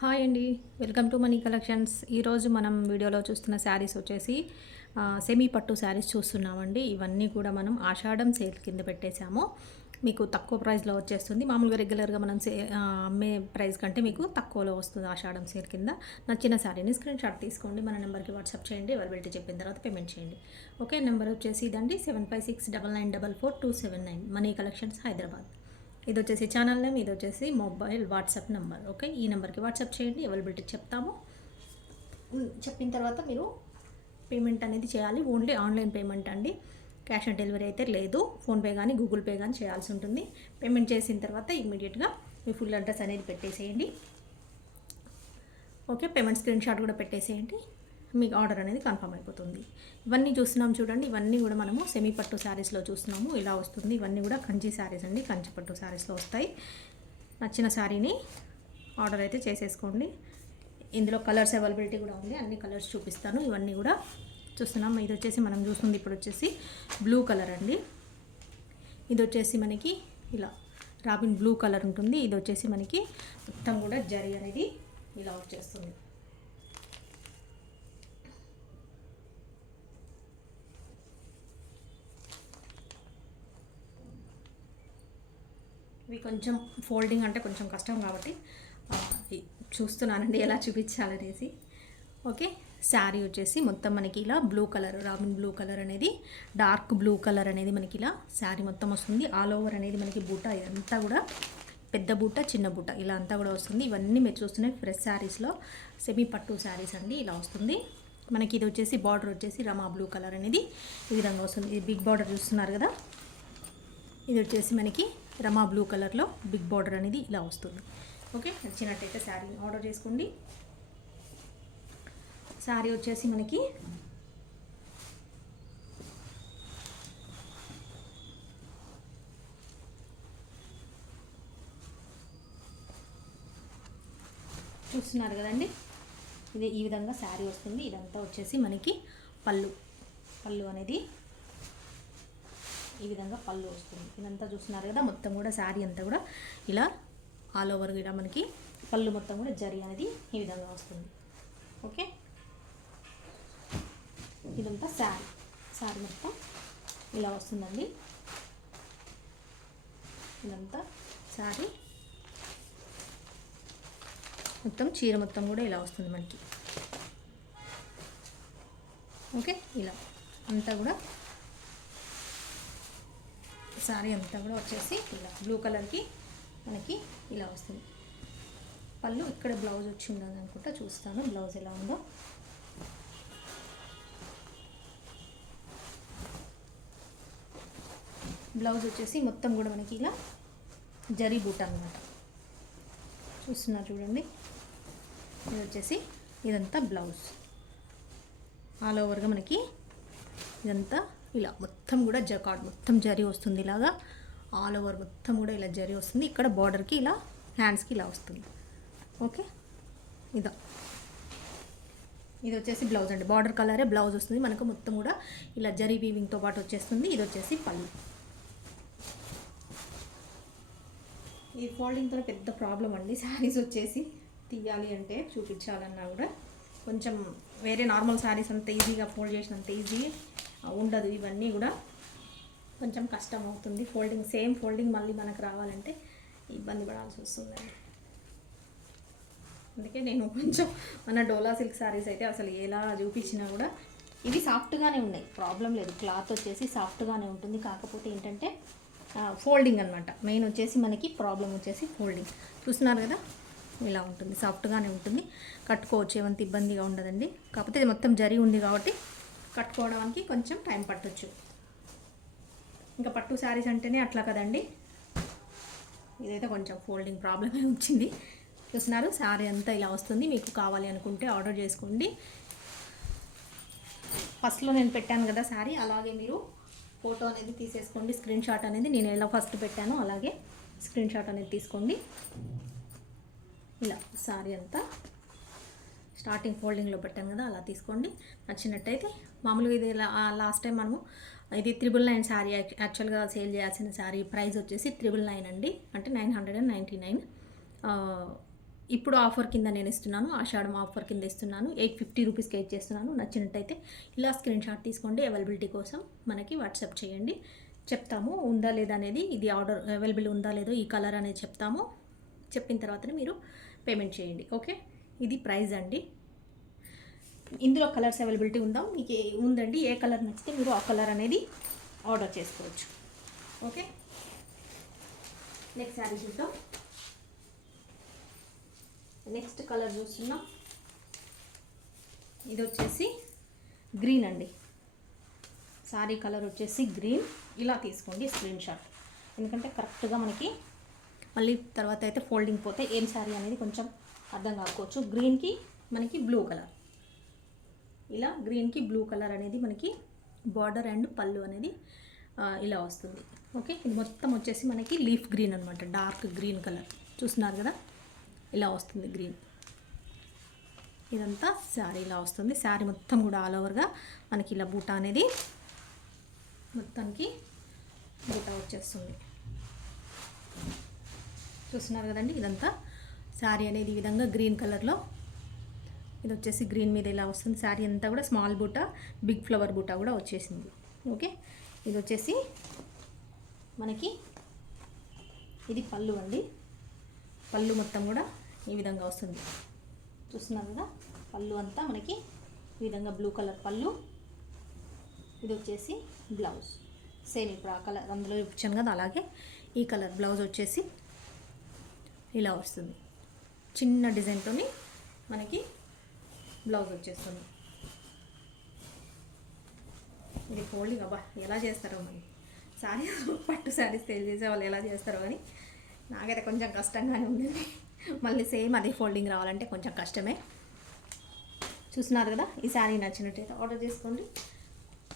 Hi అండి. Welcome to money collections. ఈరోజు మనం వీడియోలో చూస్తున్న శారీస్ వచ్చేసి సెమీ పట్టు శారీస్ చూస్తున్నామండి. ఇవన్నీ కూడా మనం ఆషాఢం సేల్ కింద పెట్టేశాము. మీకు తక్కువ ప్రైస్లో వచ్చేస్తుంది. మామూలుగా రెగ్యులర్గా మనం అమ్మే ప్రైస్ కంటే మీకు తక్కువలో వస్తుంది ఆషాఢం సేల్ కింద. నచ్చిన శారీని స్క్రీన్ షాట్ తీసుకోండి, మన నెంబర్కి వాట్సాప్ చేయండి. అవైలబిలిటీ చెప్పిన తర్వాత పేమెంట్ చేయండి. ఓకే, నెంబర్ వచ్చేసి ఇదండి 7569944279. Money collections, Hyderabad. ఇది వచ్చేసి ఛానల్ నేమ్, ఇది వచ్చేసి మొబైల్ వాట్సాప్ నెంబర్. ఓకే, ఈ నెంబర్కి వాట్సాప్ చేయండి, అవైలబిలిటీ చెప్తాము. చెప్పిన తర్వాత మీరు పేమెంట్ అనేది చేయాలి. ఓన్లీ ఆన్లైన్ పేమెంట్ అండి, క్యాష్ ఆన్ డెలివరీ అయితే లేదు. ఫోన్పే కానీ గూగుల్ పే కానీ చేయాల్సి ఉంటుంది. పేమెంట్ చేసిన తర్వాత ఇమ్మీడియట్గా మీ ఫుల్ అడ్రస్ అనేది పెట్టేసేయండి. ఓకే, పేమెంట్ స్క్రీన్ షాట్ కూడా పెట్టేసేయండి, మీకు ఆర్డర్ అనేది కన్ఫర్మ్ అయిపోతుంది. ఇవన్నీ చూస్తున్నాం చూడండి, ఇవన్నీ కూడా మనము సెమీ పట్టు శారీస్లో చూస్తున్నాము. ఇలా వస్తుంది. ఇవన్నీ కూడా కంచి శారీస్ అండి, కంచి పట్టు శారీస్లో వస్తాయి. నచ్చిన శారీని ఆర్డర్ అయితే చేసేసుకోండి. ఇందులో కలర్స్ అవైలబిలిటీ కూడా ఉంది, అన్ని కలర్స్ చూపిస్తాను. ఇవన్నీ కూడా చూస్తున్నాం. ఇది వచ్చేసి మనం చూస్తుంది ఇప్పుడు వచ్చేసి బ్లూ కలర్ అండి. ఇది వచ్చేసి మనకి ఇలా రాబిన్ బ్లూ కలర్ ఉంటుంది. ఇది వచ్చేసి మనకి మొత్తం కూడా జరీ అనేది ఇలా వచ్చేస్తుంది. ఇవి కొంచెం ఫోల్డింగ్ అంటే కొంచెం కష్టం కాబట్టి చూస్తున్నానండి ఎలా చూపించాలనేసి. ఓకే, శారీ వచ్చేసి మొత్తం మనకి ఇలా blue colour, robin blue colour అనేది, డార్క్ బ్లూ కలర్ అనేది మనకి ఇలా శారీ మొత్తం వస్తుంది. ఆల్ ఓవర్ అనేది మనకి బూట, ఇదంతా కూడా పెద్ద బూట చిన్న బూట ఇలా అంతా కూడా వస్తుంది. ఇవన్నీ మీరు చూస్తున్నాయి ఫ్రెష్ శారీస్లో సెమీ పట్టు శారీస్ అండి. ఇలా వస్తుంది మనకి. ఇది వచ్చేసి బార్డర్ వచ్చేసి రమా బ్లూ కలర్ అనేది ఈ విధంగా వస్తుంది. ఇది బిగ్ బార్డర్ చూస్తున్నారు కదా. ఇది వచ్చేసి మనకి రమా బ్లూ కలర్లో బిగ్ బార్డర్ అనేది ఇలా వస్తుంది. ఓకే, నచ్చినట్టయితే శారీని ఆర్డర్ చేసుకోండి. శారీ వచ్చేసి మనకి చూస్తున్నారు కదండి, ఇది ఈ విధంగా శారీ వస్తుంది. ఇదంతా వచ్చేసి మనకి పళ్ళు అనేది ఈ విధంగా పళ్ళు వస్తుంది. ఇదంతా చూస్తున్నారు కదా, మొత్తం కూడా శారీ అంతా కూడా ఇలా ఆల్ ఓవర్ కూడా మనకి పళ్ళు మొత్తం కూడా జరీ అనేది ఈ విధంగా వస్తుంది. ఓకే, ఇదంతా శారీ మొత్తం ఇలా వస్తుందండి. ఇదంతా శారీ మొత్తం చీర మొత్తం కూడా ఇలా వస్తుంది మనకి. ఓకే, ఇలా అంతా కూడా శారీ అంతా కూడా వచ్చేసి ఇలా బ్లూ కలర్కి మనకి ఇలా వస్తుంది. పళ్ళు ఇక్కడ బ్లౌజ్ వచ్చి ఉండదు అనుకుంటా, చూస్తాను బ్లౌజ్ ఎలా ఉందో. బ్లౌజ్ వచ్చేసి మొత్తం కూడా మనకి ఇలా జరీ బూట అనమాట. చూస్తున్నారు చూడండి, ఇది వచ్చేసి ఇదంతా బ్లౌజ్. ఆల్ ఓవర్గా మనకి ఇదంతా ఇలా మొత్తం కూడా జకార్డ్ మొత్తం జరీ వస్తుంది. ఇలాగా ఆల్ ఓవర్ మొత్తం కూడా ఇలా జరీ వస్తుంది. ఇక్కడ బార్డర్కి ఇలా హ్యాండ్స్కి ఇలా వస్తుంది. ఓకే, ఇది వచ్చేసి బ్లౌజ్ అండి. బార్డర్ కలరే బ్లౌజ్ వస్తుంది మనకు. మొత్తం కూడా ఇలా జరీ వీవింగ్తో పాటు వచ్చేస్తుంది. ఇది వచ్చేసి పళ్ళు. ఈ ఫోల్డింగ్తో పెద్ద ప్రాబ్లం అండి. శారీస్ వచ్చేసి తీయాలి అంటే చూపించాలన్నా కూడా కొంచెం వేరే నార్మల్ శారీస్ అంత ఈజీగా ఫోల్డ్ చేసినంత ఈజీ ఉండదు. ఇవన్నీ కూడా కొంచెం కష్టం అవుతుంది. సేమ్ ఫోల్డింగ్ మళ్ళీ మనకు రావాలంటే ఇబ్బంది పడాల్సి వస్తుందండి. అందుకే నేను కొంచెం మన డోలా సిల్క్ శారీస్ అయితే అసలు ఎలా చూపించినా కూడా ఇవి సాఫ్ట్గానే ఉన్నాయి, ప్రాబ్లం లేదు. క్లాత్ వచ్చేసి సాఫ్ట్గానే ఉంటుంది. కాకపోతే ఏంటంటే ఫోల్డింగ్ అనమాట మెయిన్ వచ్చేసి మనకి ప్రాబ్లం వచ్చేసి ఫోల్డింగ్. చూస్తున్నారు కదా, ఇలా ఉంటుంది, సాఫ్ట్గానే ఉంటుంది. కట్టుకోవచ్చు, ఏమంత ఇబ్బందిగా ఉండదండి. కాకపోతే ఇది మొత్తం జరీ ఉంది కాబట్టి కట్టుకోవడానికి కొంచెం టైం పట్టొచ్చు. ఇంకా పట్టు శారీస్ అంటేనే అట్లా కదండి. ఇదైతే కొంచెం ఫోల్డింగ్ ప్రాబ్లమే వచ్చింది. చూస్తున్నారు, శారీ అంతా ఇలా వస్తుంది. మీకు కావాలి అనుకుంటే ఆర్డర్ చేసుకోండి. ఫస్ట్లో నేను పెట్టాను కదా శారీ, అలాగే మీరు ఫోటో అనేది తీసేసుకోండి. స్క్రీన్ షాట్ అనేది నేను ఎలా ఫస్ట్ పెట్టానో అలాగే స్క్రీన్ షాట్ అనేది తీసుకోండి. ఇలా శారీ అంతా స్టార్టింగ్ ఫోల్డింగ్లో పెట్టాను కదా, అలా తీసుకోండి. నచ్చినట్టయితే మామూలుగా ఇది లాస్ట్ టైం మనము ఇది 999 శారీ యాక్చువల్గా సేల్ చేయాల్సిన శారీ ప్రైస్ వచ్చేసి 999 అండి, అంటే 999. ఇప్పుడు ఆఫర్ కింద నేను ఇస్తున్నాను, ఆషాఢం ఆఫర్ కింద ఇస్తున్నాను. 850 రూపీస్కి ఇచ్చేస్తున్నాను. నచ్చినట్టయితే ఇలా స్క్రీన్ షాట్ తీసుకోండి. అవైలబిలిటీ కోసం మనకి వాట్సాప్ చేయండి, చెప్తాము ఉందా లేదా అనేది. ఇది ఆర్డర్ అవైలబుల్ ఉందా లేదో ఈ కలర్ అనేది చెప్తాము. చెప్పిన తర్వాతనే మీరు పేమెంట్ చేయండి. ఓకే, ఇది ప్రైస్ అండి. ఇందులో కలర్స్ అవైలబిలిటీ మీకు ఉందండి. ఏ కలర్ నచ్చితే మీరు ఆ కలర్ అనేది ఆర్డర్ చేసుకోవచ్చు. ఓకే, నెక్స్ట్ శారీ చూద్దాం. నెక్స్ట్ కలర్ చూస్తున్నాం. ఇది వచ్చేసి గ్రీన్ అండి. శారీ కలర్ వచ్చేసి గ్రీన్. ఇలా తీసుకోండి స్క్రీన్ షాట్, ఎందుకంటే కరెక్ట్గా మనకి మళ్ళీ తర్వాత అయితే ఫోల్డింగ్ పోతే ఏం శారీ అనేది కొంచెం అర్థం కాకపోవచ్చు. గ్రీన్కి మనకి బ్లూ కలర్, ఇలా గ్రీన్కి బ్లూ కలర్ అనేది మనకి బార్డర్ అండ్ పళ్ళు అనేది ఇలా వస్తుంది. ఓకే, ఇది మొత్తం వచ్చేసి మనకి లీఫ్ గ్రీన్ అనమాట, డార్క్ గ్రీన్ కలర్ చూస్తున్నారు కదా, ఇలా వస్తుంది గ్రీన్. ఇదంతా శారీ ఇలా వస్తుంది. శారీ మొత్తం కూడా ఆల్ ఓవర్గా మనకి ఇలా బూటా అనేది మొత్తానికి బూటా వచ్చేస్తుంది. చూస్తున్నారు కదండి, ఇదంతా శారీ అనేది ఈ విధంగా గ్రీన్ కలర్లో, ఇది వచ్చేసి గ్రీన్ మీద ఇలా వస్తుంది. శారీ అంతా కూడా స్మాల్ బూటా, బిగ్ ఫ్లవర్ బూటా కూడా వచ్చేసింది. ఓకే, ఇది వచ్చేసి మనకి ఇది పళ్ళు అండి. పళ్ళు మొత్తం కూడా ఈ విధంగా వస్తుంది. చూస్తున్నారు కదా, పళ్ళు అంతా మనకి ఈ విధంగా బ్లూ కలర్ పళ్ళు. ఇది వచ్చేసి బ్లౌజ్ సేమ్ ఇప్పుడు ఆ కలర్ అందులో చూపించాను కదా, అలాగే ఈ కలర్ బ్లౌజ్ వచ్చేసి ఇలా వస్తుంది. చిన్న డిజైన్తో మనకి బ్లౌజ్ వచ్చేస్తుంది. ఇది ఫోల్డింగ్ అబ్బా ఎలా చేస్తారో మరి శారీ పట్టు శారీస్ సేల్ చేసే వాళ్ళు ఎలా చేస్తారో కానీ నాకైతే కొంచెం కష్టంగానే ఉంది. మళ్ళీ సేమ్ అదే ఫోల్డింగ్ రావాలంటే కొంచెం కష్టమే. చూస్తున్నారు కదా, ఈ శారీ నచ్చినట్టయితే ఆర్డర్ చేసుకోండి.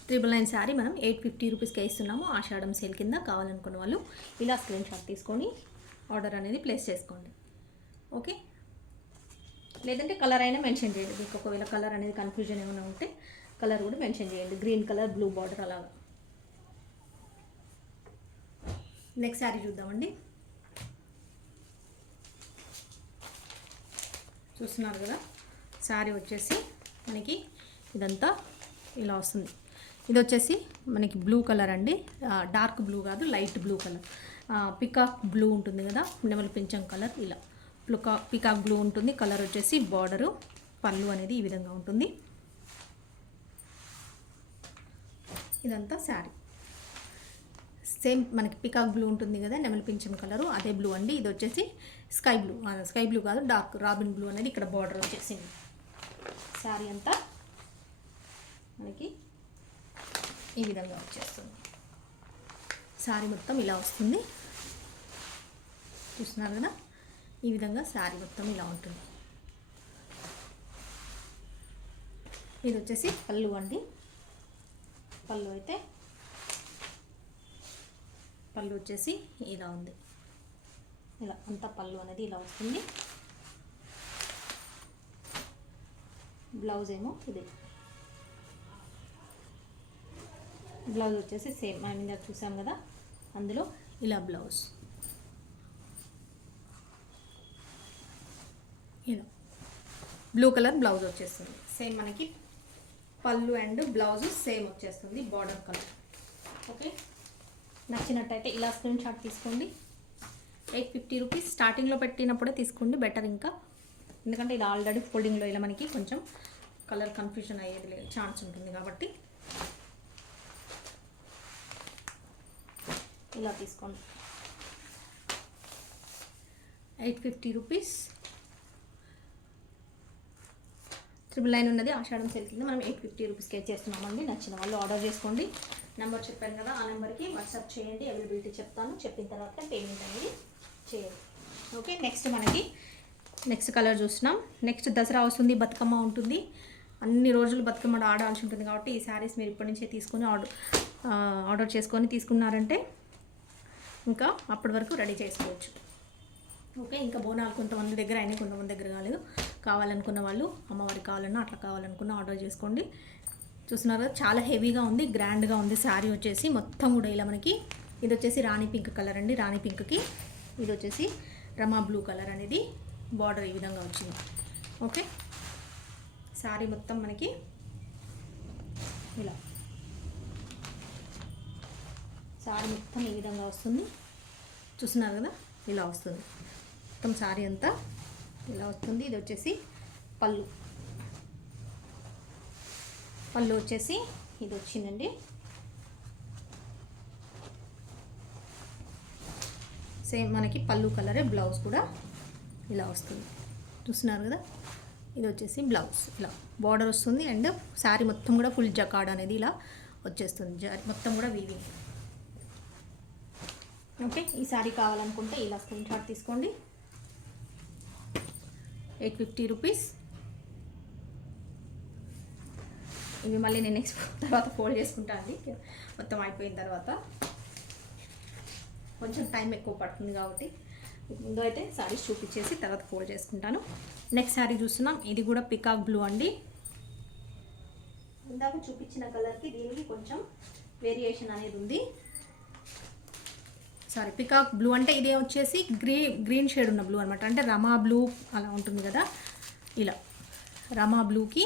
999 శారీ మనం 850 రూపీస్కి ఇస్తున్నాము ఆషాఢం సేల్ కింద. కావాలనుకున్న వాళ్ళు ఇలా స్క్రీన్ షాట్ తీసుకొని ఆర్డర్ అనేది ప్లేస్ చేసుకోండి. ఓకే, లేదంటే కలర్ అయినా మెన్షన్ చేయండి. మీకు ఒకవేళ కలర్ అనేది కన్ఫ్యూజన్ ఏమైనా ఉంటే కలర్ కూడా మెన్షన్ చేయండి, గ్రీన్ కలర్ బ్లూ బార్డర్ అలాగా. నెక్స్ట్ శారీ చూద్దామండి. చూస్తున్నారు కదా, శారీ వచ్చేసి మనకి ఇదంతా ఇలా వస్తుంది. ఇది వచ్చేసి మనకి బ్లూ కలర్ అండి, డార్క్ బ్లూ కాదు, light blue colour. Peacock blue ఉంటుంది కదా, నెమలి పింఛం కలర్, ఇలా పికాక్ బ్లూ ఉంటుంది. కలర్ వచ్చేసి బార్డరు, పళ్ళు అనేది ఈ విధంగా ఉంటుంది. ఇదంతా శారీ సేమ్ మనకి పికాక్ బ్లూ ఉంటుంది కదా, నెమలి పింఛం కలరు, అదే బ్లూ అండి. ఇది వచ్చేసి స్కై బ్లూ, స్కై బ్లూ కాదు డార్క్ రాబిన్ బ్లూ అనేది ఇక్కడ బార్డర్ వచ్చేసింది. శారీ అంతా మనకి ఈ విధంగా వచ్చేస్తుంది. శారీ మొత్తం ఇలా వస్తుంది. చూస్తున్నారు కదా, ఈ విధంగా శారీ మొత్తం ఇలా ఉంటుంది. ఇది వచ్చేసి పళ్ళు అండి. పళ్ళు అయితే పళ్ళు వచ్చేసి ఇలా ఉంది, ఇలా అంతా పళ్ళు అనేది ఇలా వస్తుంది. బ్లౌజ్ ఏమో ఇది, బ్లౌజ్ వచ్చేసి సేమ్ మనం ఇందాక చూసాం కదా అందులో ఇలా బ్లౌజ్ ఇలా బ్లూ కలర్ బ్లౌజ్ వచ్చేస్తుంది. సేమ్ మనకి పళ్ళు అండ్ బ్లౌజ్ సేమ్ వచ్చేస్తుంది, బార్డర్ కలర్. ఓకే, నచ్చినట్టయితే ఇలా స్క్రీన్ షాట్ తీసుకోండి. 850 రూపీస్ స్టార్టింగ్లో పెట్టినప్పుడే తీసుకోండి బెటర్. ఇంకా ఎందుకంటే ఇది ఆల్రెడీ ఫోల్డింగ్లో ఇలా మనకి కొంచెం కలర్ కన్ఫ్యూజన్ అయ్యేది ఛాన్స్ ఉంటుంది కాబట్టి ఇలా తీసుకోండి. 850 రూపీస్. 999 ఉన్నది ఆషాఢం సేల్ కింద మనం 850 రూపీస్కి చేస్తున్నామండి. నచ్చిన వాళ్ళు ఆర్డర్ చేసుకోండి. నెంబర్ చెప్పాను కదా, ఆ నెంబర్కి వాట్సాప్ చేయండి. అవైలబిలిటీ చెప్తాను, చెప్పిన తర్వాత పేమెంట్ అనేది చేయండి. ఓకే, నెక్స్ట్ మనకి నెక్స్ట్ కలర్ చూస్తున్నాం. నెక్స్ట్ దసరా వస్తుంది, బతుకమ్మ ఉంటుంది. అన్ని రోజులు బతుకమ్మ ఆడాల్సి ఉంటుంది కాబట్టి ఈ శారీస్ మీరు ఇప్పటి నుంచే తీసుకొని ఆర్డర్ చేసుకొని తీసుకున్నారంటే ఇంకా అప్పటి వరకు రెడీ చేసుకోవచ్చు. ఓకే, ఇంకా బోనాలు కొంతమంది దగ్గర అయినా కొంతమంది దగ్గర కాలేదు. కావాలనుకున్న వాళ్ళు అమ్మవారికి కావాలన్నా అట్లా కావాలనుకున్న ఆర్డర్ చేసుకోండి. చూస్తున్నారు కదా, చాలా హెవీగా ఉంది, గ్రాండ్గా ఉంది. శారీ వచ్చేసి మొత్తం కూడా ఇలా మనకి ఇది వచ్చేసి రాణి పింక్ కలర్ అండి. రాణి పింక్కి ఇది వచ్చేసి రమా బ్లూ కలర్ అనేది బార్డర్ ఈ విధంగా వచ్చింది. ఓకే, శారీ మొత్తం మనకి ఇలా శారీ మొత్తం ఈ విధంగా వస్తుంది. చూస్తున్నారు కదా, ఇలా వస్తుంది మొత్తం శారీ అంతా ఇలా వస్తుంది. ఇది వచ్చేసి పళ్ళు. పళ్ళు వచ్చేసి ఇది వచ్చిందండి. సేమ్ మనకి పళ్ళు కలరే బ్లౌజ్ కూడా ఇలా వస్తుంది. చూస్తున్నారు కదా, ఇది వచ్చేసి బ్లౌజ్ ఇలా బార్డర్ వస్తుంది. అండ్ శారీ మొత్తం కూడా ఫుల్ జకాడ్ అనేది ఇలా వచ్చేస్తుంది. మొత్తం కూడా వీవింగ్. ఓకే, ఈ శారీ కావాలనుకుంటే ఇలా స్క్రీన్ షాట్ తీసుకోండి. 850 రూపీస్. ఇవి మళ్ళీ నేను నెక్స్ట్ తర్వాత ఫోల్డ్ చేసుకుంటా అండి, మొత్తం అయిపోయిన తర్వాత. కొంచెం టైం ఎక్కువ పడుతుంది కాబట్టి ముందు అయితే శారీస్ చూపించేసి తర్వాత ఫోల్డ్ చేసుకుంటాను. నెక్స్ట్ శారీ చూస్తున్నాం. ఇది కూడా పికాక్ బ్లూ అండి. ఇందాక చూపించిన కలర్కి దీనికి కొంచెం వేరియేషన్ అనేది ఉంది. సారీ, పికాక్ బ్లూ అంటే ఇదే వచ్చేసి గ్రీన్ షేడ్ ఉన్న బ్లూ అనమాట. అంటే రమా బ్లూ అలా ఉంటుంది కదా, ఇలా రమా బ్లూకి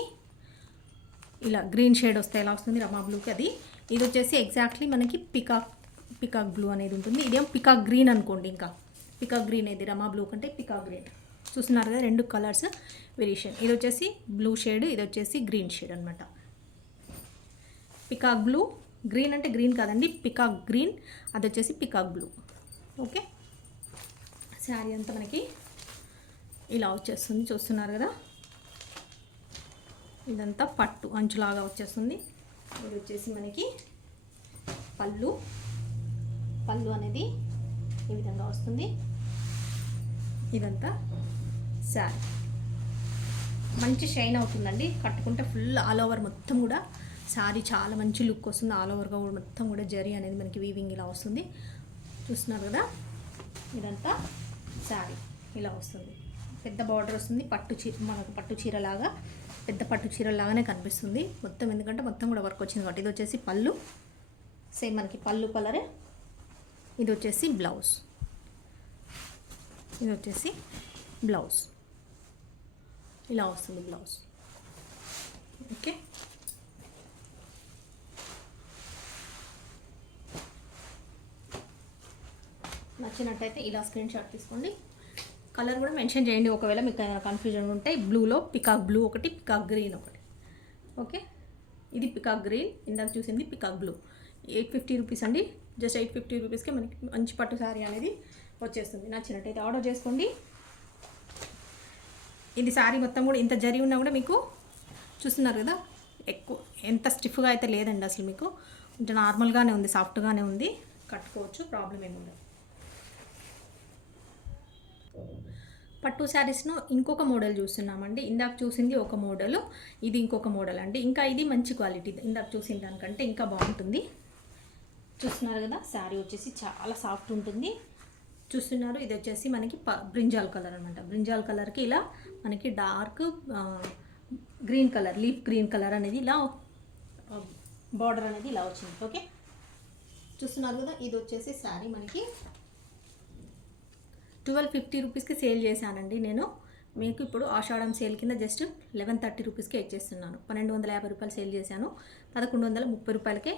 ఇలా గ్రీన్ షేడ్ వస్తే ఎలా వస్తుంది రమా బ్లూకి అది. ఇది వచ్చేసి ఎగ్జాక్ట్లీ మనకి పికాక్ బ్లూ అనేది ఉంటుంది. ఇదేం పికాక్ గ్రీన్ అనుకోండి. ఇంకా పికాక్ గ్రీన్ ఇది రమా బ్లూ కంటే పికాక్ గ్రీన్. చూస్తున్నారు కదా, రెండు కలర్స్ వేరియేషన్. ఇది వచ్చేసి బ్లూ షేడ్, ఇది వచ్చేసి గ్రీన్ షేడ్ అనమాట. పికాక్ బ్లూ, గ్రీన్ అంటే గ్రీన్ కాదండి, పికాక్ గ్రీన్, అది వచ్చేసి పికాక్ బ్లూ. ఓకే, శారీ అంతా మనకి ఇలా వచ్చేస్తుంది. చూస్తున్నారు కదా, ఇదంతా పట్టు అంచులాగా వచ్చేస్తుంది. ఇది వచ్చేసి మనకి పళ్ళు అనేది ఈ విధంగా వస్తుంది. ఇదంతా శారీ మంచి షైన్ అవుతుందండి. కట్టుకుంటే ఫుల్ ఆల్ ఓవర్ మొత్తం కూడా శారీ చాలా మంచి లుక్ వస్తుంది. ఆల్ ఓవర్గా కూడా మొత్తం కూడా జరీ అనేది మనకి వీవింగ్ ఇలా వస్తుంది. చూస్తున్నారు కదా, ఇదంతా శారీ ఇలా వస్తుంది. పెద్ద బార్డర్ వస్తుంది. మనకు పట్టు చీరలాగా, పెద్ద పట్టు చీరలాగానే కనిపిస్తుంది మొత్తం. ఎందుకంటే మొత్తం కూడా వర్క్ వచ్చింది కాబట్టి. ఇది వచ్చేసి పళ్ళు, సేమ్ మనకి పళ్ళు కలరే. ఇది వచ్చేసి బ్లౌజ్, ఇది వచ్చేసి బ్లౌజ్ ఇలా వస్తుంది బ్లౌజ్. ఓకే, నచ్చినట్టయితే ఇలా స్క్రీన్ షాట్ తీసుకోండి. కలర్ కూడా మెన్షన్ చేయండి ఒకవేళ మీకు ఏదైనా కన్ఫ్యూజన్ ఉంటే. బ్లూలో పికాక్ బ్లూ ఒకటి, పికాక్ గ్రీన్ ఒకటి. ఓకే, ఇది పికాక్ గ్రీన్, ఇందాక చూసింది పికాక్ బ్లూ. 850 రూపీస్ అండి. జస్ట్ 850 రూపీస్కి మనకి మంచి పట్టు శారీ అనేది వచ్చేస్తుంది. నచ్చినట్టయితే ఆర్డర్ చేసుకోండి. ఇది శారీ మొత్తం కూడా ఇంత జరి ఉన్నా కూడా మీకు చూస్తున్నారు కదా, ఎక్కువ ఎంత స్టిఫ్గా అయితే లేదండి అసలు. మీకు కొంచెం నార్మల్గానే ఉంది, సాఫ్ట్గానే ఉంది, కట్టుకోవచ్చు, ప్రాబ్లం ఏమి ఉండదు. పట్టు శారీస్ను ఇంకొక మోడల్ చూస్తున్నామండి. ఇందాక చూసింది ఒక మోడలు, ఇది ఇంకొక మోడల్ అండి. ఇంకా ఇది మంచి క్వాలిటీ, ఇందాక చూసిన దానికంటే ఇంకా బాగుంటుంది. చూస్తున్నారు కదా, శారీ వచ్చేసి చాలా సాఫ్ట్ ఉంటుంది. చూస్తున్నారు, ఇది వచ్చేసి మనకి బ్రింజాల్ కలర్ అనమాట. బ్రింజాల్ కలర్కి ఇలా మనకి dark green colour, leaf green colour అనేది ఇలా బార్డర్ అనేది ఇలా వచ్చింది. ఓకే, చూస్తున్నారు కదా, ఇది వచ్చేసి శారీ మనకి 1250 రూపీస్కి సేల్ చేశానండి నేను. మీకు ఇప్పుడు ఆషాఢం సేల్ కింద జస్ట్ 1130 రూపీస్కి ఇచ్చేస్తున్నాను. 1250 రూపాయలు సేల్ చేశాను, 1130 రూపాయలకే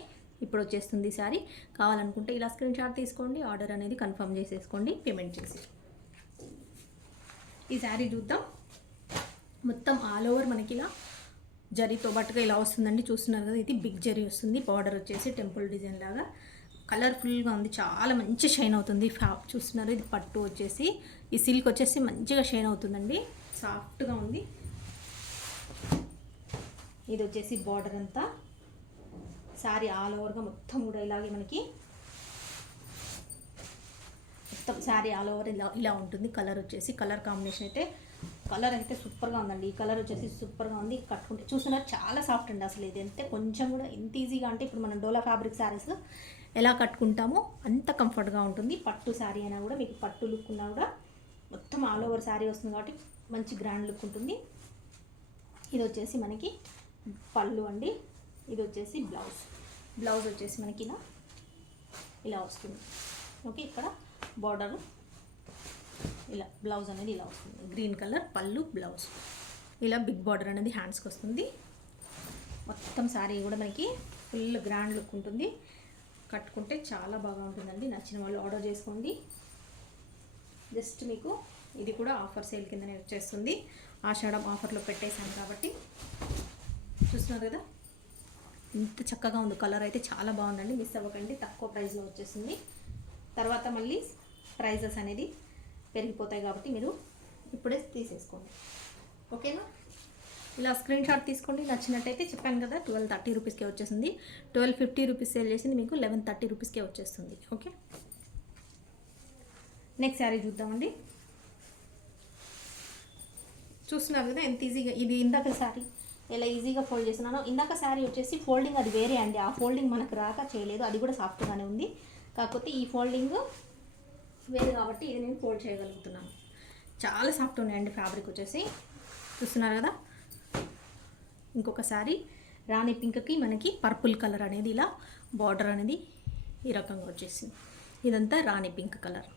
ఇప్పుడు వచ్చేస్తుంది శారీ. కావాలనుకుంటే ఇలా స్క్రీన్ షాట్ తీసుకోండి, ఆర్డర్ అనేది కన్ఫర్మ్ చేసేసుకోండి పేమెంట్ చేసి. ఈ శారీ చూద్దాం. మొత్తం ఆల్ ఓవర్ మనకి ఇలా జరీతో బట్టుగా ఇలా వస్తుందండి. చూస్తున్నారు కదా, ఇది బిగ్ జరీ వస్తుంది. బార్డర్ వచ్చేసి టెంపుల్ డిజైన్ లాగా కలర్ఫుల్గా ఉంది, చాలా మంచి షైన్ అవుతుంది. చూస్తున్నారు, ఇది పట్టు వచ్చేసి ఈ సిల్క్ వచ్చేసి మంచిగా షైన్ అవుతుందండి, సాఫ్ట్గా ఉంది. ఇది వచ్చేసి బార్డర్ అంతా శారీ ఆల్ ఓవర్గా మొత్తం కూడా ఇలాగే మనకి మొత్తం శారీ ఆల్ ఓవర్ ఇలా ఉంటుంది. కలర్ వచ్చేసి కలర్ కాంబినేషన్ అయితే సూపర్గా ఉందండి. ఈ కలర్ వచ్చేసి సూపర్గా ఉంది. కట్టుకుంటే చూస్తున్నారు, చాలా సాఫ్ట్ అండి అసలు. ఇది అంతే కొంచెం కూడా ఎంత ఈజీగా అంటే ఇప్పుడు మనం డోలా ఫ్యాబ్రిక్ శారీస్ ఎలా కట్టుకుంటామో అంత కంఫర్ట్గా ఉంటుంది. పట్టు శారీ అయినా కూడా మీకు పట్టు లుక్ ఉన్నా కూడా మొత్తం ఆల్ ఓవర్ శారీ వస్తుంది కాబట్టి మంచి గ్రాండ్ లుక్ ఉంటుంది. ఇది వచ్చేసి మనకి పళ్ళు అండి. ఇది వచ్చేసి బ్లౌజ్ వచ్చేసి మనకి ఇలా వస్తుంది. ఓకే, ఇక్కడ బార్డరు ఇలా బ్లౌజ్ అనేది ఇలా వస్తుంది, గ్రీన్ కలర్ పళ్ళు బ్లౌజ్. ఇలా బిగ్ బార్డర్ అనేది హ్యాండ్స్కి వస్తుంది. మొత్తం శారీ కూడా మనకి ఫుల్ గ్రాండ్ లుక్ ఉంటుంది. కట్టుకుంటే చాలా బాగా ఉంటుందండి. నచ్చిన వాళ్ళు ఆర్డర్ చేసుకోండి. జస్ట్ మీకు ఇది కూడా ఆఫర్ సేల్ కిందనే వచ్చేస్తుంది. ఆషాఢం ఆఫర్లో పెట్టేశాను కాబట్టి. చూస్తున్నారు కదా ఇంత చక్కగా ఉంది. కలర్ అయితే చాలా బాగుందండి. మిస్ అవ్వకండి, తక్కువ ప్రైస్లో వచ్చేస్తుంది. తర్వాత మళ్ళీ ప్రైజెస్ అనేది పెరిగిపోతాయి కాబట్టి మీరు ఇప్పుడే తీసేసుకోండి. ఓకేనా? ఇలా స్క్రీన్ షాట్ తీసుకోండి. నచ్చినట్టయితే చెప్పాను కదా 1230 రూపీస్కే వచ్చేసింది. 1250 రూపీస్ సేల్ చేసింది మీకు 1130 రూపీస్కే వచ్చేస్తుంది. ఓకే, నెక్స్ట్ శారీ చూద్దామండి. చూస్తున్నారు కదా ఎంత ఈజీగా. ఇది ఇందాక శారీ ఎలా ఈజీగా ఫోల్డ్ చేస్తున్నాను. ఇందాక శారీ వచ్చేసి ఫోల్డింగ్ అది వేరే అండి. ఆ ఫోల్డింగ్ మనకు రాక చేయలేదు, అది కూడా సాఫ్ట్గానే ఉంది. కాకపోతే ఈ ఫోల్డింగ్ వేరు కాబట్టి ఇది నేను ఫోల్డ్ చేయగలుగుతున్నాను. చాలా సాఫ్ట్ ఉన్నాయండి ఫ్యాబ్రిక్ వచ్చేసి. చూస్తున్నారు కదా. ఇంకొక శారీ రాణి పింక్కి మనకి పర్పుల్ కలర్ అనేది ఇలా బార్డర్ అనేది ఈ రకంగా వచ్చేసింది. ఇదంతా రాణి పింక్ కలర్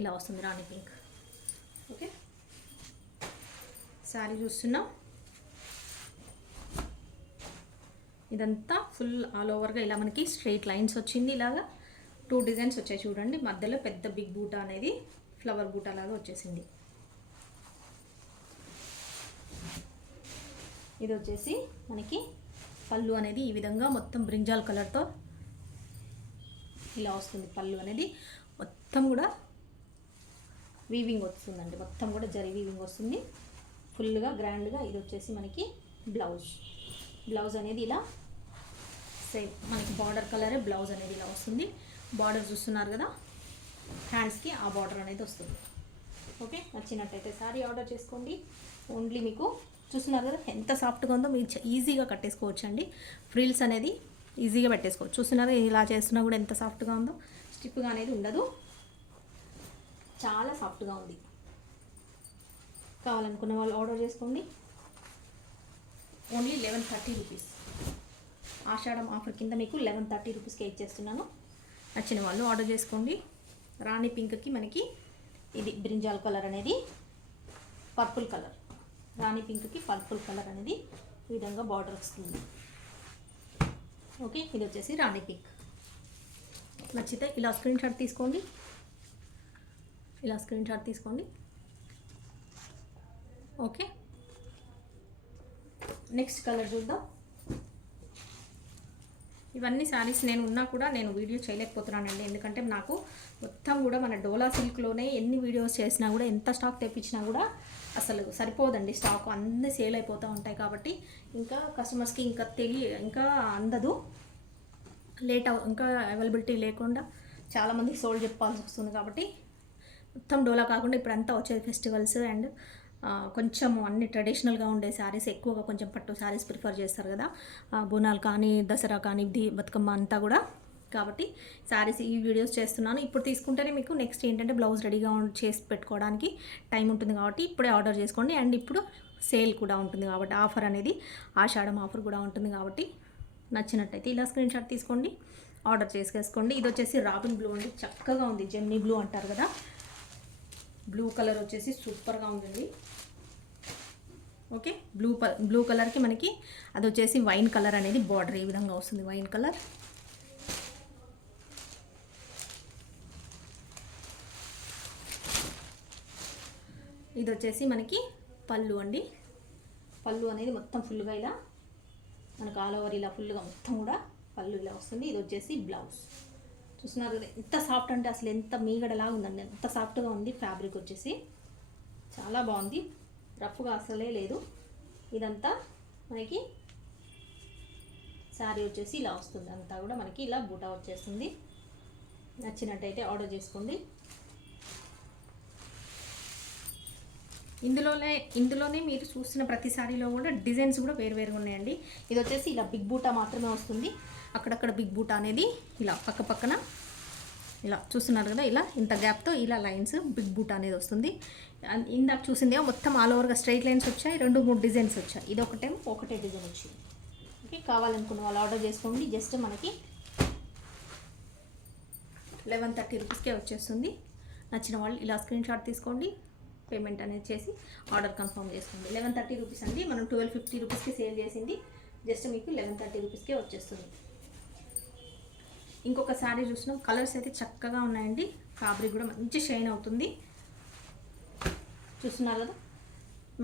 ఇలా వస్తుంది, రాణి పింక్. ఓకే, శారీ చూస్తున్నాం. ఇదంతా ఫుల్ ఆల్ ఓవర్గా ఇలా మనకి స్ట్రైట్ లైన్స్ వచ్చింది. ఇలాగా 2 డిజైన్స్ వచ్చాయి చూడండి. మధ్యలో పెద్ద బిగ్ బూటా అనేది ఫ్లవర్ బూటా లాగా వచ్చేసింది. ఇది వచ్చేసి మనకి పళ్ళు అనేది ఈ విధంగా మొత్తం బ్రింజాల్ కలర్తో ఇలా వస్తుంది. పళ్ళు అనేది మొత్తం కూడా వీవింగ్ వస్తుందండి. మొత్తం కూడా జరీ వీవింగ్ వస్తుంది ఫుల్గా గ్రాండ్గా. ఇది వచ్చేసి మనకి బ్లౌజ్ అనేది ఇలా సేమ్ మనకి బార్డర్ కలరే బ్లౌజ్ అనేది ఇలా వస్తుంది. బార్డర్ చూస్తున్నారు కదా, హ్యాండ్స్కి ఆ బార్డర్ అనేది వస్తుంది. ఓకే, నచ్చినట్టయితే శారీ ఆర్డర్ చేసుకోండి. ఓన్లీ మీకు చూస్తున్నారు కదా ఎంత సాఫ్ట్గా ఉందో, మీరు ఈజీగా కట్టేసుకోవచ్చు అండి. ఫ్రిల్స్ అనేది ఈజీగా పెట్టేసుకోవచ్చు. చూస్తున్నారు ఇలా చేస్తున్నా కూడా ఎంత సాఫ్ట్గా ఉందో. స్టిప్గా అనేది ఉండదు, చాలా సాఫ్ట్గా ఉంది. కావాలనుకున్న వాళ్ళు ఆర్డర్ చేసుకోండి. Only 1130 rupees. ఆషాఢం ఆఫర్ కింద మీకు 1130 రూపీస్కే ఇచ్చేస్తున్నాను. నచ్చిన వాళ్ళు ఆర్డర్ చేసుకోండి. రాణి పింక్కి మనకి ఇది బ్రింజాల్ కలర్ అనేది పర్పుల్ కలర్. రాణి పింక్కి పర్పుల్ కలర్ అనేది ఈ విధంగా బార్డర్ వస్తుంది. ఓకే, ఇది వచ్చేసి రాణి పింక్. నచ్చితే ఇలా స్క్రీన్ షాట్ తీసుకోండి. ఓకే, నెక్స్ట్ కలర్ చూద్దాం. ఇవన్నీ శారీస్ నేను ఉన్నా కూడా నేను వీడియో చేయలేకపోతున్నానండి. ఎందుకంటే నాకు మొత్తం కూడా మన డోలా సిల్క్లోనే ఎన్ని వీడియోస్ చేసినా కూడా, ఎంత స్టాక్ తెప్పించినా కూడా అసలు సరిపోదండి. స్టాక్ అన్నీ సేల్ అయిపోతూ ఉంటాయి కాబట్టి ఇంకా కస్టమర్స్కి ఇంకా అందదు. ఇంకా అవైలబిలిటీ లేకుండా చాలామందికి సోల్డ్ చెప్పాల్సి వస్తుంది. కాబట్టి మొత్తం డోలా కాకుండా ఇప్పుడు అంతా వచ్చేది ఫెస్టివల్స్ అండ్ కొంచెం అన్ని ట్రెడిషనల్గా ఉండే శారీస్, ఎక్కువగా కొంచెం పట్టు శారీస్ ప్రిఫర్ చేస్తారు కదా, బోనాలు కానీ దసరా కానీ బతుకమ్మ అంతా కూడా. కాబట్టి శారీస్ ఈ వీడియోస్ చేస్తున్నాను. ఇప్పుడు తీసుకుంటేనే మీకు నెక్స్ట్ ఏంటంటే బ్లౌజ్ రెడీగా చేసి పెట్టుకోవడానికి టైం ఉంటుంది కాబట్టి ఇప్పుడే ఆర్డర్ చేసుకోండి. అండ్ ఇప్పుడు సేల్ కూడా ఉంటుంది కాబట్టి ఆఫర్ అనేది ఆషాఢం ఆఫర్ కూడా ఉంటుంది కాబట్టి నచ్చినట్టయితే ఇలా స్క్రీన్ షాట్ తీసుకోండి, ఆర్డర్ చేసేసుకోండి. ఇది వచ్చేసి రాబిన్ బ్లూ అండి. చక్కగా ఉంది, జెమ్నీ బ్లూ అంటారు కదా. బ్లూ కలర్ వచ్చేసి సూపర్గా ఉంటుంది. ఓకే, బ్లూ కలర్కి మనకి అది వచ్చేసి వైన్ కలర్ అనేది బార్డర్ ఈ విధంగా వస్తుంది. Wine colour. ఇది వచ్చేసి మనకి పళ్ళు అండి. పళ్ళు అనేది మొత్తం ఫుల్గా ఇలా మనకు ఆల్ ఓవర్ ఇలా ఫుల్గా మొత్తం కూడా పళ్ళు ఇలా వస్తుంది. ఇది వచ్చేసి బ్లౌజ్. చూస్తున్నారు కదా ఎంత సాఫ్ట్ అంటే అసలు ఎంత మీగడలాగా ఉందండి, ఎంత సాఫ్ట్గా ఉంది. ఫ్యాబ్రిక్ వచ్చేసి చాలా బాగుంది, రఫ్గా అసలే లేదు. ఇదంతా మనకి శారీ వచ్చేసి ఇలా వస్తుంది. అంతా కూడా మనకి ఇలా బూటా వచ్చేస్తుంది. నచ్చినట్టయితే ఆర్డర్ చేసుకోండి. ఇందులోనే మీరు చూస్తున్న ప్రతి శారీలో కూడా డిజైన్స్ కూడా వేరువేరుగా ఉన్నాయండి. ఇది వచ్చేసి ఇలా బిగ్ బూటా మాత్రమే వస్తుంది. అక్కడక్కడ బిగ్ బూటా అనేది ఇలా పక్కన ఇలా చూస్తున్నారు కదా, ఇలా ఇంత గ్యాప్తో ఇలా లైన్స్ బిగ్ బూటా అనేది వస్తుంది. ఇందాక చూసిందేమో మొత్తం ఆల్ ఓవర్గా స్ట్రైట్ లైన్స్ వచ్చాయి. 2-3 డిజైన్స్ వచ్చాయి. ఇది ఒకటే డిజైన్ వచ్చింది. ఓకే, కావాలనుకున్న వాళ్ళు ఆర్డర్ చేసుకోండి. జస్ట్ మనకి 1130 రూపీస్కే వచ్చేస్తుంది. నచ్చిన వాళ్ళు ఇలా స్క్రీన్ షాట్ తీసుకోండి, పేమెంట్ అనేది చేసి ఆర్డర్ కన్ఫర్మ్ చేసుకోండి. 1130 రూపీస్ అండి. మనం 1250 రూపీస్కి సేల్ చేసింది జస్ట్ మీకు 1130 రూపీస్కే వచ్చేస్తుంది. ఇంకొక శారీ చూసినాం, కలర్స్ అయితే చక్కగా ఉన్నాయండి. ఫ్యాబ్రిక్ కూడా మంచి షైన్ అవుతుంది, చూస్తున్నారు కదా.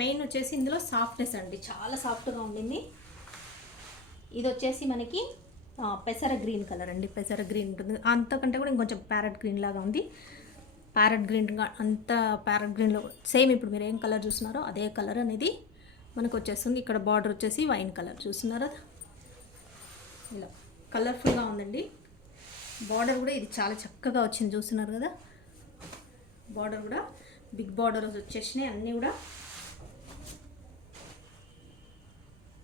మెయిన్ వచ్చేసి ఇందులో సాఫ్ట్నెస్ అండి, చాలా సాఫ్ట్గా ఉండింది. ఇది వచ్చేసి మనకి పెసర గ్రీన్ కలర్ అండి, పెసర గ్రీన్ ఉంటుంది. అంతకంటే కూడా ఇంకొంచెం ప్యారెట్ గ్రీన్ లాగా ఉంది. ప్యారెట్ గ్రీన్ అంత ప్యారెట్ గ్రీన్లో సేమ్ ఇప్పుడు మీరు ఏం కలర్ చూస్తున్నారో అదే కలర్ అనేది మనకు వచ్చేస్తుంది. ఇక్కడ బార్డర్ వచ్చేసి వైన్ కలర్ చూస్తున్నారా, ఇలా కలర్ఫుల్గా ఉందండి. బార్డర్ కూడా ఇది చాలా చక్కగా వచ్చింది, చూస్తున్నారు కదా. బార్డర్ కూడా బిగ్ బార్డర్ వచ్చేసినాయి అన్నీ కూడా.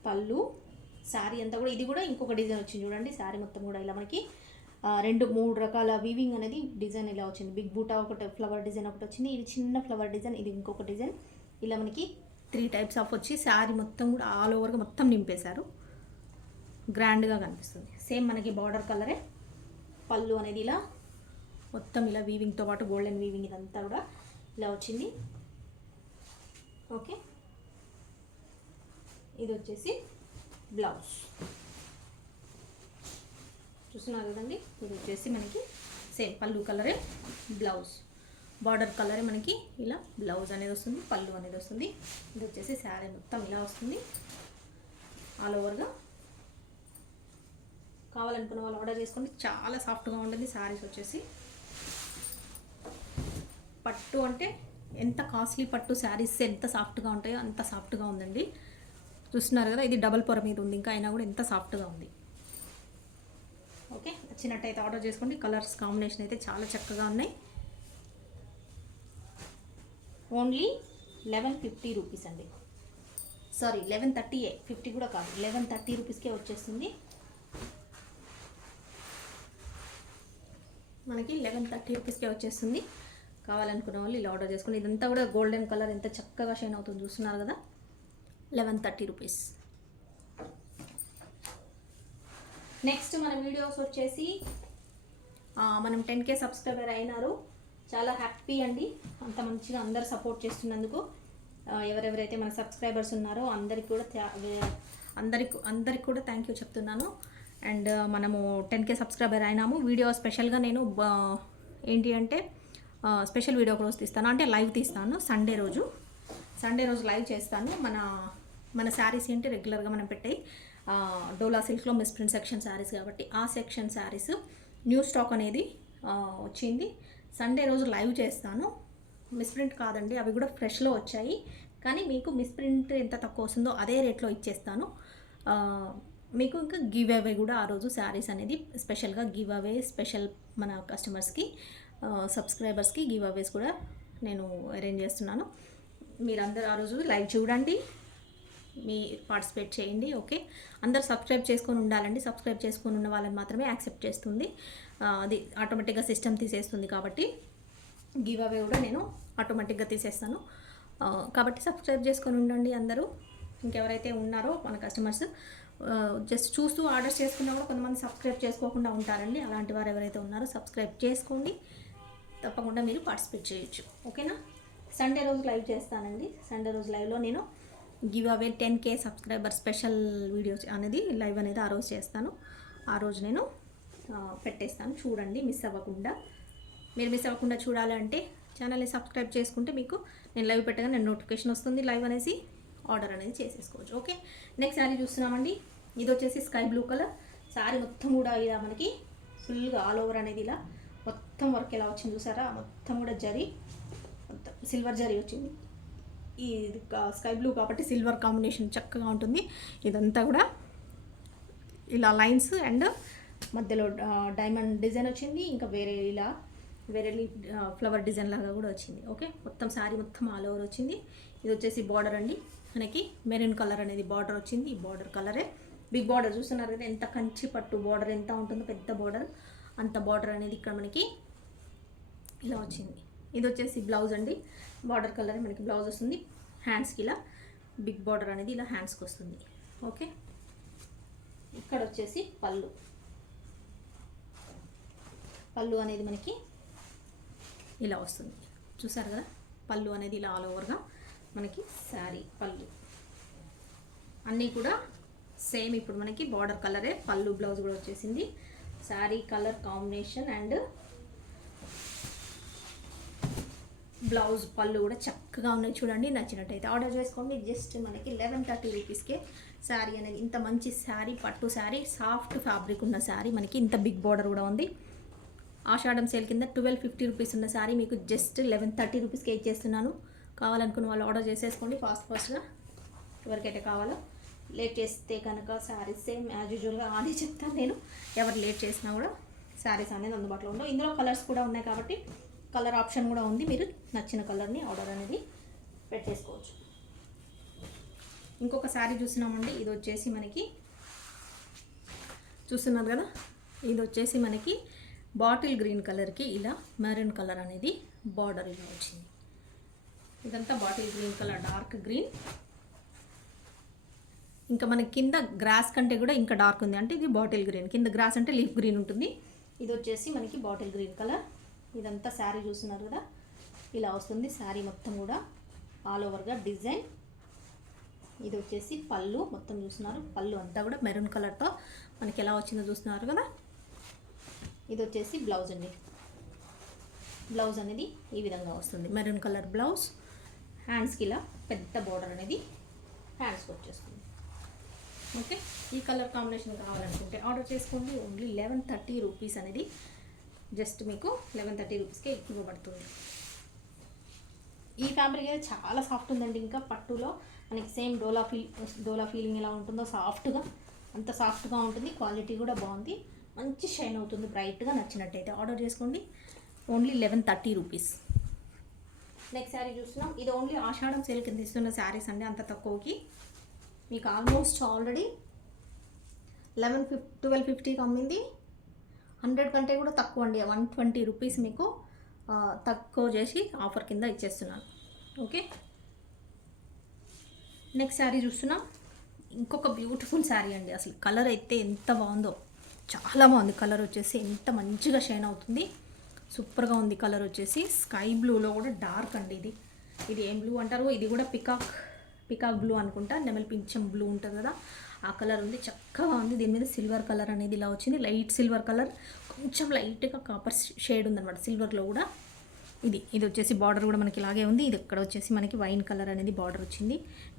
పళ్ళు, శారీ అంతా కూడా ఇది కూడా ఇంకొక డిజైన్ వచ్చింది చూడండి. శారీ మొత్తం కూడా ఇలా మనకి 2-3 రకాల వీవింగ్ అనేది డిజైన్ ఇలా వచ్చింది. బిగ్ బూటా ఒకటి, ఫ్లవర్ డిజైన్ ఒకటి వచ్చింది, ఇది చిన్న ఫ్లవర్ డిజైన్, ఇది ఇంకొక డిజైన్. ఇలా మనకి 3 టైప్స్ ఆఫ్ వచ్చి శారీ మొత్తం కూడా ఆల్ ఓవర్గా మొత్తం నింపేశారు, గ్రాండ్గా కనిపిస్తుంది. సేమ్ మనకి బార్డర్ కలరే. పళ్ళు అనేది ఇలా మొత్తం ఇలా వీవింగ్తో పాటు గోల్డెన్ వీవింగ్ ఇదంతా కూడా ఇలా వచ్చింది. ఓకే, ఇది వచ్చేసి బ్లౌజ్ చూస్తున్నారు కదండి. ఇది వచ్చేసి మనకి సేమ్ పళ్ళు కలరే బ్లౌజ్, బార్డర్ కలరే మనకి ఇలా బ్లౌజ్ అనేది వస్తుంది, పళ్ళు అనేది వస్తుంది. ఇది వచ్చేసి శారీ మొత్తం ఇలా వస్తుంది ఆల్ ఓవర్గా. కావాలనుకున్న వాళ్ళు ఆర్డర్ చేసుకోండి, చాలా సాఫ్ట్గా ఉంటుంది శారీస్ వచ్చేసి. పట్టు అంటే ఎంత కాస్ట్లీ పట్టు శారీస్ ఎంత సాఫ్ట్గా ఉంటాయో అంత సాఫ్ట్గా ఉందండి, చూస్తున్నారు కదా. ఇది డబల్ పొర మీద ఉంది, ఇంకా అయినా కూడా ఎంత సాఫ్ట్గా ఉంది. ఓకే, నచ్చినట్టయితే ఆర్డర్ చేసుకోండి. కలర్స్ కాంబినేషన్ అయితే చాలా చక్కగా ఉన్నాయి. ఓన్లీ 1150 రూపీస్ అండి, సారీ 1130, 50 కూడా కాదు, 1130 రూపీస్కే వచ్చేస్తుంది మనకి. 1130 రూపీస్కే వచ్చేస్తుంది. కావాలనుకున్న వాళ్ళు ఇలా ఆర్డర్ చేసుకోండి. ఇదంతా కూడా గోల్డెన్ కలర్ ఎంత చక్కగా షైన్ అవుతుంది, చూస్తున్నారు కదా. 1130 రూపీస్. నెక్స్ట్ మన వీడియోస్ వచ్చేసి మనం 10K సబ్స్క్రైబర్ అయినారు, చాలా హ్యాపీ అండి. అంత మంచిగా అందరు సపోర్ట్ చేస్తున్నందుకు ఎవరెవరైతే మన సబ్స్క్రైబర్స్ ఉన్నారో అందరికి కూడా థ్యాంక్ యూ చెప్తున్నాను. అండ్ మనము 10K సబ్స్క్రైబర్ అయినాము. వీడియో స్పెషల్గా నేను ఏంటి అంటే స్పెషల్ వీడియో ఒకరోజు తీస్తాను, అంటే లైవ్ తీస్తాను. సండే రోజు లైవ్ చేస్తాను. మన శారీస్ ఏంటి రెగ్యులర్గా మనం పెట్టాయి డోలా సిల్క్లో మిస్ ప్రింట్ సెక్షన్ శారీస్ కాబట్టి ఆ సెక్షన్ శారీస్ న్యూ స్టాక్ అనేది వచ్చింది. సండే రోజు లైవ్ చేస్తాను. మిస్ ప్రింట్ కాదండి, అవి కూడా ఫ్రెష్లో వచ్చాయి. కానీ మీకు మిస్ ప్రింట్ ఎంత తక్కువ వస్తుందో అదే రేట్లో ఇచ్చేస్తాను. మీకు ఇంకా గివ్ అవే కూడా ఆ రోజు శారీస్ అనేది స్పెషల్గా గివ్ అవే, స్పెషల్ మన కస్టమర్స్కి సబ్స్క్రైబర్స్కి గివ్ అవేస్ కూడా నేను అరేంజ్ చేస్తున్నాను. మీరందరూ ఆ రోజు లైవ్ చూడండి, మీ పార్టిసిపేట్ చేయండి. ఓకే, అందరు సబ్స్క్రైబ్ చేసుకొని ఉండాలండి. సబ్స్క్రైబ్ చేసుకొని ఉన్న వాళ్ళని మాత్రమే యాక్సెప్ట్ చేస్తుంది, అది ఆటోమేటిక్గా సిస్టమ్ తీసేస్తుంది. కాబట్టి గివ్ అవే కూడా నేను ఆటోమేటిక్గా తీసేస్తాను. కాబట్టి సబ్స్క్రైబ్ చేసుకొని ఉండండి అందరూ. ఇంకెవరైతే ఉన్నారో మన కస్టమర్స్ జస్ట్ చూస్తూ ఆర్డర్స్ చేసుకున్నా కూడా కొంతమంది సబ్స్క్రైబ్ చేసుకోకుండా ఉంటారండి. అలాంటి వారు ఎవరైతే ఉన్నారో సబ్స్క్రైబ్ చేసుకోండి, తప్పకుండా మీరు పార్టిసిపేట్ చేయొచ్చు. ఓకేనా. సండే రోజు లైవ్ చేస్తానండి. సండే రోజు లైవ్లో నేను give away 10K subscriber special videos అనేది లైవ్ అనేది ఆ రోజు చేస్తాను. ఆ రోజు నేను పెట్టేస్తాను, చూడండి మిస్ అవ్వకుండా. మీరు మిస్ అవ్వకుండా చూడాలంటే ఛానల్ని సబ్స్క్రైబ్ చేసుకుంటే మీకు నేను లైవ్ పెట్టగా నేను నోటిఫికేషన్ వస్తుంది, లైవ్ అనేసి ఆర్డర్ అనేది చేసేసుకోవచ్చు. ఓకే, నెక్స్ట్ శారీ చూస్తున్నామండి. ఇది వచ్చేసి స్కై బ్లూ కలర్ శారీ మొత్తం కూడా ఇలా మనకి ఫుల్గా ఆల్ ఓవర్ అనేది ఇలా మొత్తం వర్క్ ఎలా వచ్చింది చూసారా. మొత్తం కూడా జరీ, మొత్తం సిల్వర్ జరీ వచ్చింది. ఈ స్కై బ్లూ కాబట్టి సిల్వర్ కాంబినేషన్ చక్కగా ఉంటుంది. ఇదంతా కూడా ఇలా లైన్స్ అండ్ మధ్యలో డైమండ్ డిజైన్ వచ్చింది. ఇంకా వేరే ఫ్లవర్ డిజైన్ లాగా కూడా వచ్చింది. ఓకే, మొత్తం శారీ మొత్తం ఆల్ ఓవర్ వచ్చింది. ఇది వచ్చేసి బార్డర్ అండి, మనకి మెరూన్ కలర్ అనేది బార్డర్ వచ్చింది. ఈ బార్డర్ కలరే బిగ్ బార్డర్ చూస్తున్నారు కదా, ఎంత కంచి పట్టు బార్డర్ ఎంత ఉంటుందో, పెద్ద బార్డర్ అంత బార్డర్ అనేది ఇక్కడ మనకి ఇలా వచ్చింది. ఇది వచ్చేసి బ్లౌజ్ అండి, బార్డర్ కలర్ మనకి బ్లౌజ్ వస్తుంది. హ్యాండ్స్కి ఇలా బిగ్ బార్డర్ అనేది ఇలా హ్యాండ్స్కి వస్తుంది. ఓకే, ఇక్కడ వచ్చేసి పళ్ళు అనేది మనకి ఇలా వస్తుంది. చూసారు కదా, పళ్ళు అనేది ఇలా ఆల్ ఓవర్గా మనకి శారీ పళ్ళు అన్నీ కూడా సేమ్. ఇప్పుడు మనకి బార్డర్ కలరే, పళ్ళు బ్లౌజ్ కూడా వచ్చేసింది. Sari colour combination and blouse పళ్ళు కూడా చక్కగా ఉన్నాయి. చూడండి, నచ్చినట్టయితే ఆర్డర్ చేసుకోండి. జస్ట్ మనకి 1130 రూపీస్కే శారీ అనేది, ఇంత మంచి శారీ, పట్టు శారీ, సాఫ్ట్ ఫ్యాబ్రిక్ ఉన్న శారీ, మనకి ఇంత బిగ్ బార్డర్ కూడా ఉంది. ఆషాఢం సేల్ కింద 1250 రూపీస్ ఉన్న శారీ మీకు జస్ట్ 1130 రూపీస్కే ఇచ్చేస్తున్నాను. కావాలనుకున్న వాళ్ళు ఆర్డర్ చేసేసుకోండి ఫాస్ట్గా, ఎవరికైతే కావాలో. లేట్ చేస్తే కనుక శారీస్ సేమ్ యాజ్ యూజువల్గా ఆడే చెప్తాను నేను. ఎవరు లేట్ చేసినా కూడా శారీస్ అనేది అందుబాటులో ఉండవు. ఇందులో కలర్స్ కూడా ఉన్నాయి కాబట్టి కలర్ ఆప్షన్ కూడా ఉంది. మీరు నచ్చిన కలర్ని ఆర్డర్ అనేది పెట్టేసుకోవచ్చు. ఇంకొక శారీ చూస్తున్నామండి. ఇది వచ్చేసి మనకి చూస్తున్నారు కదా, ఇది వచ్చేసి మనకి బాటిల్ గ్రీన్ కలర్కి ఇలా మెరూన్ కలర్ అనేది బార్డర్ ఇలా వచ్చింది. ఇదంతా bottle green colour, dark green. ఇంకా మనకి కింద గ్రాస్ కంటే కూడా ఇంకా డార్క్ ఉంది, అంటే ఇది బాటిల్ గ్రీన్. కింద గ్రాస్ అంటే లీఫ్ గ్రీన్ ఉంటుంది. ఇది వచ్చేసి మనకి బాటిల్ గ్రీన్ కలర్. ఇదంతా శారీ చూస్తున్నారు కదా, ఇలా వస్తుంది శారీ మొత్తం కూడా ఆల్ ఓవర్గా డిజైన్. ఇది వచ్చేసి పళ్ళు మొత్తం చూస్తున్నారు, పళ్ళు అంతా కూడా మెరూన్ కలర్తో మనకి ఎలా వచ్చిందో చూస్తున్నారు కదా. ఇది వచ్చేసి బ్లౌజ్ అండి. బ్లౌజ్ అనేది ఈ విధంగా వస్తుంది, మెరూన్ కలర్ బ్లౌజ్. హ్యాండ్స్కి ఇలా పెద్ద బార్డర్ అనేది హ్యాండ్స్కి వచ్చేస్తుంది. ఓకే, ఈ కలర్ కాంబినేషన్ కావాలనుకుంటే ఆర్డర్ చేసుకోండి. ఓన్లీ 1130 రూపీస్ అనేది జస్ట్ మీకు 1130 రూపీస్కే ఇవ్వబడుతుంది. ఈ ఫ్యాబ్రిక్ అయితే చాలా సాఫ్ట్ ఉందండి. ఇంకా పట్టులో మనకి సేమ్ డోలా ఫీలింగ్ ఎలా ఉంటుందో సాఫ్ట్గా, అంత సాఫ్ట్గా ఉంటుంది. క్వాలిటీ కూడా బాగుంది, మంచి షైన్ అవుతుంది బ్రైట్గా. నచ్చినట్టయితే ఆర్డర్ చేసుకోండి. Only 1130 rupees. నెక్స్ట్ శారీ చూస్తున్నాం. ఇది ఓన్లీ ఆషాఢం సేల్ కింద ఇస్తున్న శారీస్ అండి. అంత తక్కువకి మీకు ఆల్మోస్ట్ ఆల్రెడీ 1250కి అమ్మింది. 100 కంటే కూడా తక్కువ అండి, 120 రూపీస్ మీకు తక్కువ చేసి ఆఫర్ కింద ఇచ్చేస్తున్నాను. ఓకే, నెక్స్ట్ శారీ చూస్తున్నాం. ఇంకొక బ్యూటిఫుల్ శారీ అండి. అసలు కలర్ అయితే ఎంత బాగుందో, చాలా బాగుంది. కలర్ వచ్చేసి ఎంత మంచిగా షైన్ అవుతుంది, సూపర్గా ఉంది. కలర్ వచ్చేసి స్కై బ్లూలో కూడా డార్క్ అండి. ఇది ఏం బ్లూ అంటారు, ఇది కూడా పికాక్ బ్లూ అనుకుంటా, నెమలి పింఛం బ్లూ ఉంటుంది కదా, ఆ కలర్ ఉంది. చక్కగా ఉంది. దీని మీద సిల్వర్ కలర్ అనేది ఇలా వచ్చింది, లైట్ సిల్వర్ కలర్, కొంచెం లైట్గా కాపర్ షేడ్ ఉందన్నమాట సిల్వర్లో కూడా. ఇది వచ్చేసి బార్డర్ కూడా మనకి ఇలాగే ఉంది. ఇది ఇక్కడ వచ్చేసి మనకి వైన్ కలర్ అనేది బార్డర్ వచ్చింది.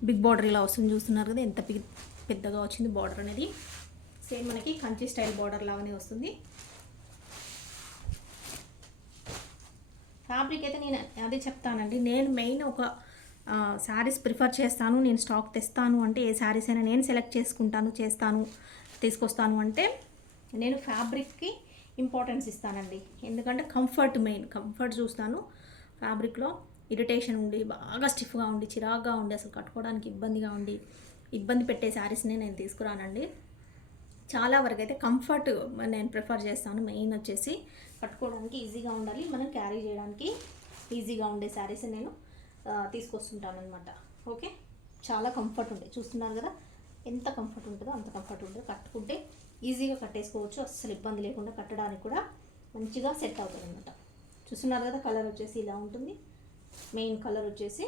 బిగ్ బార్డర్ ఇలా వస్తుంది, చూస్తున్నారు కదా ఎంత పెద్దగా వచ్చింది బార్డర్ అనేది. సేమ్ మనకి కంచి స్టైల్ బార్డర్ లాగానే వస్తుంది. ఫ్యాబ్రిక్ అయితే నేను అదే చెప్తానండి, నేను మెయిన్ ఒక శారీస్ ప్రిఫర్ చేస్తాను, నేను స్టాక్ తెస్తాను అంటే ఏ శారీస్ అయినా నేను సెలెక్ట్ చేసుకుంటాను, తీసుకొస్తాను అంటే నేను ఫ్యాబ్రిక్కి ఇంపార్టెన్స్ ఇస్తానండి. ఎందుకంటే కంఫర్ట్ మెయిన్, కంఫర్ట్ చూస్తాను. ఫ్యాబ్రిక్లో ఇరిటేషన్ ఉండి, బాగా స్టిఫ్గా ఉండి, చిరాగ్గా ఉండి, అసలు కట్టుకోవడానికి ఇబ్బందిగా ఉండి, ఇబ్బంది పెట్టే శారీస్ని నేను తీసుకురానండి. చాలా వరకు అయితే కంఫర్ట్ నేను ప్రిఫర్ చేస్తాను. మెయిన్ వచ్చేసి కట్టుకోవడానికి ఈజీగా ఉండాలి, మనం క్యారీ చేయడానికి ఈజీగా ఉండే శారీస్ నేను తీసుకొస్తుంటాను అనమాట. ఓకే, చాలా కంఫర్ట్ ఉండే, చూస్తున్నారు కదా ఎంత కంఫర్ట్ ఉంటుందో అంత కంఫర్ట్ ఉంటుంది. కట్టుకుంటే ఈజీగా కట్టేసుకోవచ్చు, అస్సలు ఇబ్బంది లేకుండా కట్టడానికి కూడా మంచిగా సెట్ అవుతుంది అనమాట. చూస్తున్నారు కదా, కలర్ వచ్చేసి ఇలా ఉంటుంది. మెయిన్ కలర్ వచ్చేసి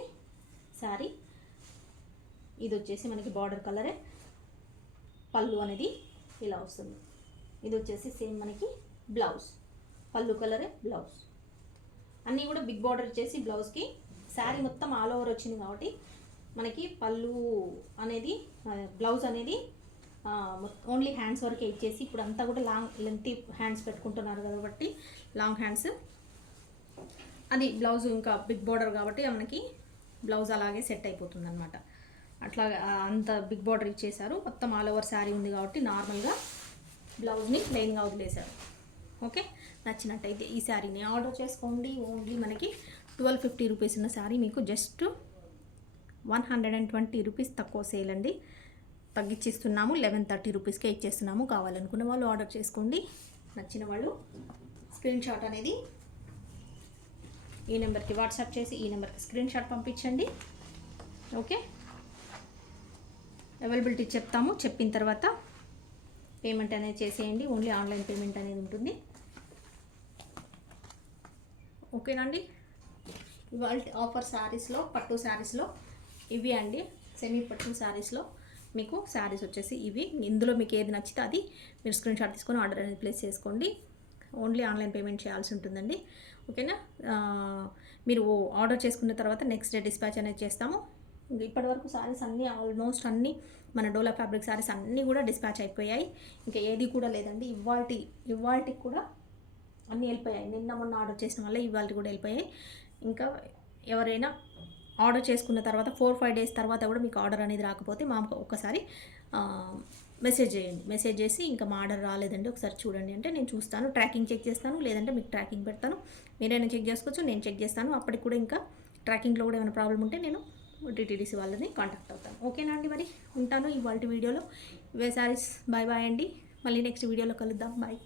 శారీ, ఇది వచ్చేసి మనకి బార్డర్ కలరే. పళ్ళు అనేది ఇలా వస్తుంది. ఇది వచ్చేసి సేమ్ మనకి బ్లౌజ్, పళ్ళు కలరే బ్లౌజ్. అన్నీ కూడా బిగ్ బార్డర్ వచ్చేసి బ్లౌజ్కి. శారీ మొత్తం ఆల్ ఓవర్ వచ్చింది కాబట్టి మనకి పళ్ళు అనేది, బ్లౌజ్ అనేది ఓన్లీ హ్యాండ్స్ వరకే ఇచ్చేసి, ఇప్పుడు అంతా కూడా లాంగ్ లెంతీ హ్యాండ్స్ పెట్టుకుంటున్నారు కాబట్టి లాంగ్ హ్యాండ్స్, అది బ్లౌజ్ ఇంకా బిగ్ బార్డర్ కాబట్టి మనకి బ్లౌజ్ అలాగే సెట్ అయిపోతుంది అనమాట. అట్లా అంత బిగ్ బార్డర్ ఇచ్చేసారు. మొత్తం ఆల్ ఓవర్ శారీ ఉంది కాబట్టి నార్మల్గా బ్లౌజ్ని ప్లెయిన్గా వదిలేశారు. ఓకే, నచ్చినట్టయితే ఈ శారీని ఆర్డర్ చేసుకోండి. ఓన్లీ మనకి 1250 రూపీస్ ఉన్న శారీ మీకు జస్ట్ 120 రూపీస్ తక్కువ సేల్ అండి, తగ్గించిస్తున్నాము. 1130 రూపీస్కే ఇచ్చేస్తున్నాము. కావాలనుకున్న వాళ్ళు ఆర్డర్ చేసుకోండి. నచ్చిన వాళ్ళు స్క్రీన్ షాట్ అనేది ఈ నెంబర్కి వాట్సాప్ చేసి ఈ నెంబర్కి స్క్రీన్ షాట్ పంపించండి. ఓకే, అవైలబిలిటీ చెప్తాము, చెప్పిన తర్వాత పేమెంట్ అనేది చేసేయండి. ఓన్లీ ఆన్లైన్ పేమెంట్ అనేది ఉంటుంది. ఓకేనా అండి. ఇవాళ ఆఫర్ శారీస్లో, పట్టు శారీస్లో ఇవి అండి. సెమీ పట్టు శారీస్లో మీకు శారీస్ వచ్చేసి ఇవి. ఇందులో మీకు ఏది నచ్చితే అది మీరు స్క్రీన్ షాట్ తీసుకొని ఆర్డర్ అనేది ప్లేస్ చేసుకోండి. ఓన్లీ ఆన్లైన్ పేమెంట్ చేయాల్సి ఉంటుందండి. ఓకేనా. మీరు ఆర్డర్ చేసుకున్న తర్వాత నెక్స్ట్ డే డిస్పాచ్ అనేది చేస్తాము. ఇప్పటివరకు శారీస్ అన్నీ ఆల్మోస్ట్ అన్నీ మన డోలా ఫ్యాబ్రిక్ శారీస్ అన్నీ కూడా డిస్పాచ్ అయిపోయాయి. ఇంకా ఏది కూడా లేదండి. ఇవాళకి కూడా అన్నీ వెళ్ళిపోయాయి. నిన్న మొన్న ఆర్డర్ చేసిన వల్ల ఇవాళ కూడా వెళ్ళిపోయాయి. ఇంకా ఎవరైనా ఆర్డర్ చేసుకున్న తర్వాత 4-5 డేస్ తర్వాత కూడా మీకు ఆర్డర్ అనేది రాకపోతే మాకు ఒకసారి మెసేజ్ చేయండి. మెసేజ్ చేసి ఇంకా మా ఆర్డర్ రాలేదండి ఒకసారి చూడండి అంటే నేను చూస్తాను, ట్రాకింగ్ చెక్ చేస్తాను. లేదంటే మీకు ట్రాకింగ్ పెడతాను, మీరైనా చెక్ చేసుకోవచ్చు, నేను చెక్ చేస్తాను. అప్పటికి కూడా ఇంకా ట్రాకింగ్లో కూడా ఏమైనా ప్రాబ్లం ఉంటే నేను డిటీడీసీ వాళ్ళని కాంటాక్ట్ అవుతాను. ఓకేనా అండి. మరి ఉంటాను ఇవాళ వీడియోలో. ఇవే సారీస్. బాయ్ బాయ్ అండి. మళ్ళీ నెక్స్ట్ వీడియోలో కలుద్దాం. బాయ్.